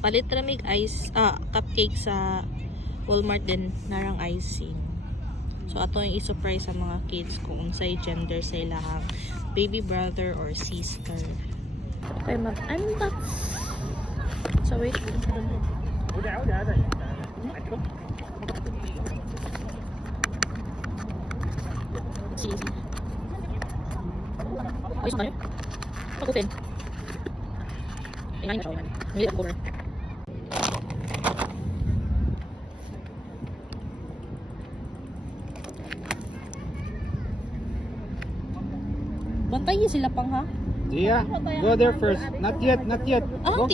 Palit ramig ice, cupcake sa Walmart din narang icing. So ato yung i-surprise sa mga kids kung unsay gender sa ilahang baby brother or sister. Okay, mag-unbox. So wait. Cheese. Ayos ba yun? Pag-open. Ngayon na siya. May little cover. Bantayin sila pang ha? Gia, go there first. Not yet, not yet. Go.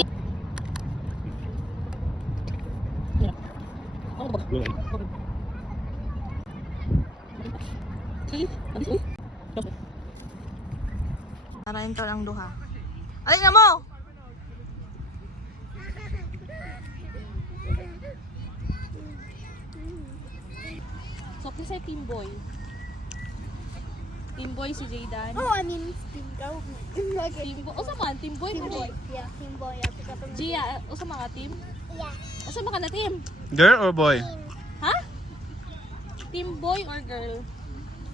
Tarayin to lang duha. Alin na mo! So, please say Team Boy. Team Boy si Jaydan. Oh, I mean, Team Girl. Team Boy. Usa man, Team Boy Team mo Boy. Yeah, Team Boy. Yeah, Gia, usa mga team? yeah. Usa mga na team? Girl or boy? Ha? Team Boy or girl?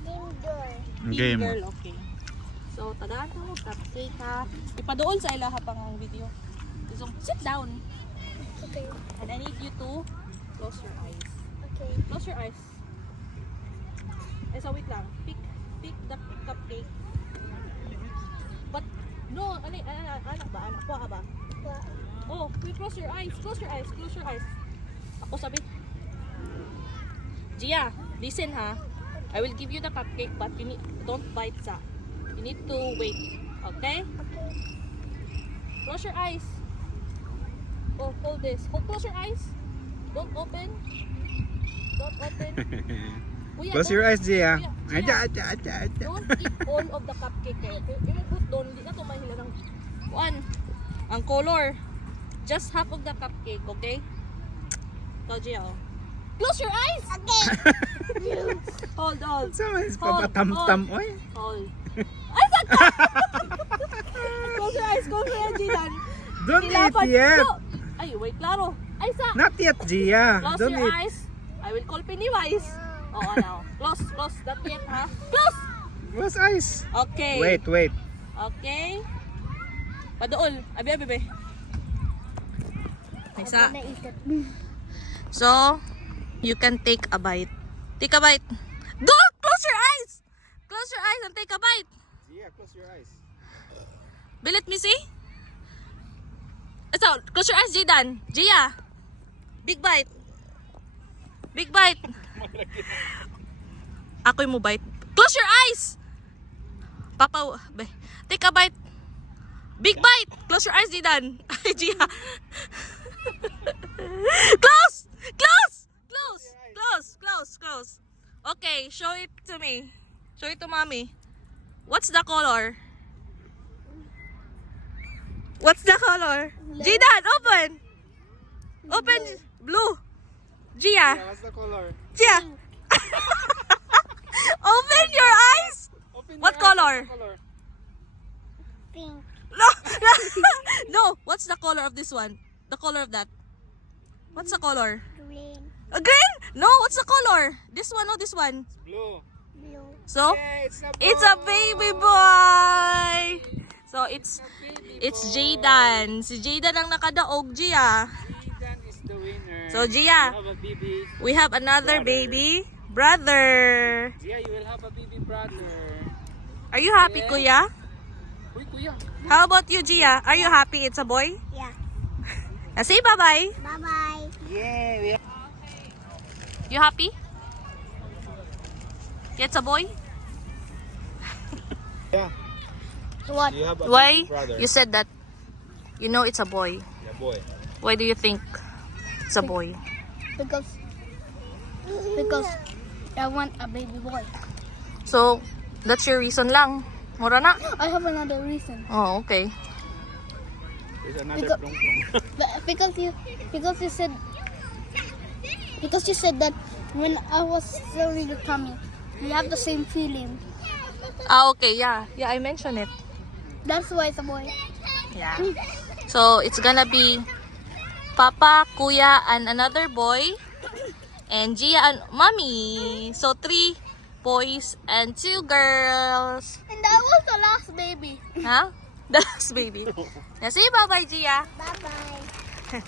Team Girl. Team Game. girl, okay. So, tagaan ka mo, cupcake ha. Ipadool sa ilaha pang ang video. So, sit down. Okay. And I need you to close your eyes. Okay. Close your eyes. So wait lang. Pick the cupcake. But, no, anak ba? Anak ko ba? What? Oh, wait, close your eyes. Close your eyes. Close your eyes. Ako sabi. Gia, listen ha. I will give you the cupcake but you don't bite sa. You need to wait. Okay? Okay. Close your eyes. Oh, hold this. Close your eyes. Don't open. Don't open. Kuya, Close your eyes, Gia. Kuya, Aja. don't eat all of the cupcake. You will put doon. Hindi na ito mahila ng... One, ang color. Just half of the cupcake, okay? Ikaw, Gia, oh. Close your eyes! Okay. Hold. So, is Hold, papatam-tam, oy. Hold. Ay, saan ka? Close your eyes, Gia. Don't eat yet. No. Ay, wait, klaro. Ay, sa... Not yet, Gia. Close Don't your eat. eyes. I will call Pennywise. Oo, ano. Close. That yet, ha? Close! Close eyes. Okay. Wait. Okay. Padool. Abi. Isa. I'm gonna eat it. So, you can take a bite. Take a bite. Go! Close your eyes! Close your eyes and take a bite. Gia, close your eyes. Bilit me see? So, close your eyes, Jaydan. Gia. Big bite. Ako'y mo bite. Close your eyes! Papa, take a bite. Big bite! Close your eyes, Jaydan. Ay, Gia. Close! Okay, show it to me. Show it to mommy. What's the color? Jaydan, open. Blue. Gia. What's the color? Open your eyes. What color? Pink. No. What's the color of this one? The color of that. What's the color? Green. Green? No. What's the color? This one or this one? Blue. Blue. So Yeah, it's a baby boy. So it's Jaydan. Si Jaydan ang nakadaog, Gia. Jaydan is the winner. So Gia, You have a baby. we have another baby brother. Gia, you will have a baby brother. Are you happy, Kuya? Uy, kuya. How about you, Gia? Are you happy it's a boy? Yeah. Say bye-bye. Bye-bye. Yeah, we have... You happy? It's a boy? Yeah. What? You have a Why? baby brother. You said that you know it's a boy. Yeah, boy. Why do you think it's a boy? Because I want a baby boy. So, that's your reason lang. Mura na. I have another reason. Oh, okay. There's another Because- plum. Because you said that when I was still in your tummy, we have the same feeling. Okay, yeah. Yeah, I mentioned it. That's why it's a boy. Yeah. So, it's gonna be Papa, Kuya, and another boy. And Gia and Mommy. So 3 boys and 2 girls. And that was the last baby. Huh? The last baby. Now say bye-bye, Gia. Bye-bye.